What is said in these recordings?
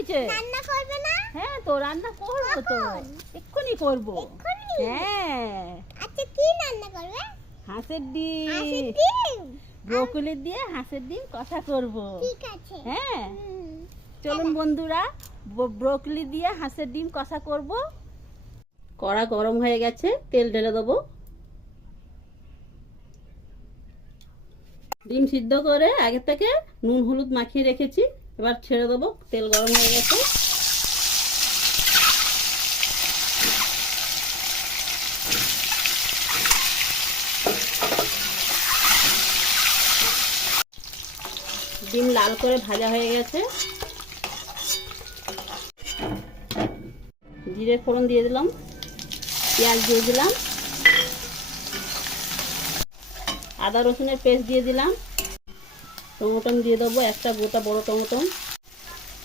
হয়েছে? রান্না করবে না? হ্যাঁ তো রান্না করবো তো, এক্ষুনি করবো। হ্যাঁ। আচ্ছা কি রান্না করবে? হাঁসের ডিম, ডিম। ব্রোকলি দিয়ে হাঁসের ডিম কষা করবো। ঠিক আছে। হ্যাঁ চলুন বন্ধুরা, ব্রোকলি দিয়ে হাঁসের ডিম কষা করব। কড়া গরম হয়ে গেছে, তেল ঢেলে দেবো। ডিম সিদ্ধ করে আগে থেকে নুন হলুদ মাখিয়ে রেখেছি, এবার ছেড়ে দেবো। তেল গরম হয়ে গেছে। ডিম লাল করে ভাজা হয়ে গেছে। জিরে ফোড়ন দিয়ে দিলাম, পেঁয়াজ দিয়ে দিলাম, আদা রসুনের পেস্ট দিয়ে দিলাম, টমেটো দিয়ে দেবো একটা গোটা বড় টমেটো,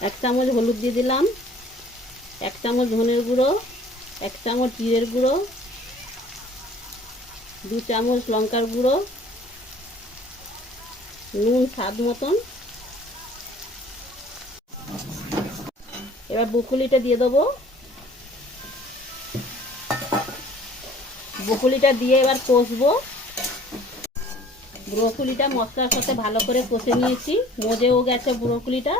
1 চামচ হলুদ দিয়ে দিলাম, 1 চামচ ধনের গুঁড়ো, 1 চামচ জিরের গুঁড়ো, 2 চামচ লঙ্কার গুঁড়ো, নুন স্বাদ মতন। এবার ব্রোকলিটা দিয়ে দেবো। ব্রোকলিটা দিয়ে এবার কষবো। ব্রোকলিটা মশলার সাথে ভালো করে কষে নিয়েছি, মজেও গেছে ব্রোকলিটা।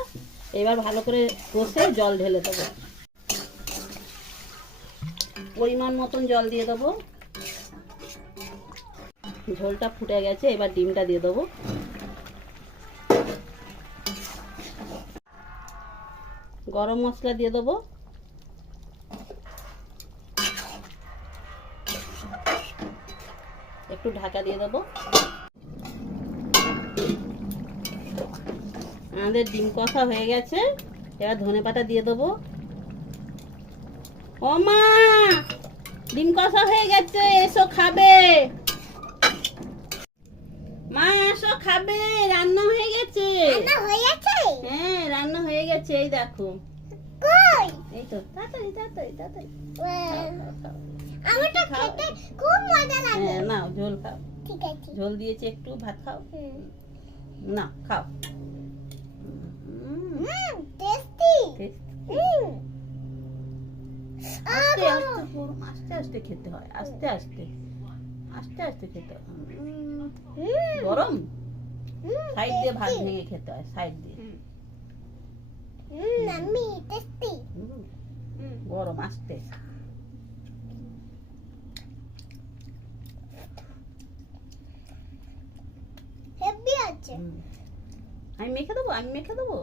এবার ভালো করে কষে জল ঢেলে দেবো। পরিমাণ মতন জল দিয়ে দেবো। ঝোলটা ফুটে গেছে, এবার ডিমটা দিয়ে দেবো। গরম মশলা দিয়ে দেবো। একটু ঢাকা দিয়ে দেবো। আমাদের ডিম কষা হয়ে গেছে, এবার ধনেপাতা দিয়ে দেবো। ও মা, ডিম কষা হয়ে গেছে, এসো খাবে। মা এসো খাবে, রান্না হয়ে গেছে। রান্না হয়ে গেছে? হ্যাঁ রান্না হয়ে গেছে, এই দেখো। কই? এই তো, তাড়াতাড়ি তাড়াতাড়ি তাড়াতাড়ি। আমার তো খেতে খুব মজা লাগে। হ্যাঁ নাও ঝোল খাও। ঠিক আছে। ঝোল দিয়েছি একটু, ভাত খাও। না খাও। টেস্টি। আস্তে আস্তে আস্তে আস্তে খেতে হয়, আস্তে আস্তে আস্তে আস্তে খেতে হয়। গরম সাইড দিয়ে ভাত ভেঙে খেতে হয়, সাইড দিয়ে। Mummy tasty. গরম আস্তে। হেভি আছে। আমি মেখে দেবো, আমি মেখে দেবো।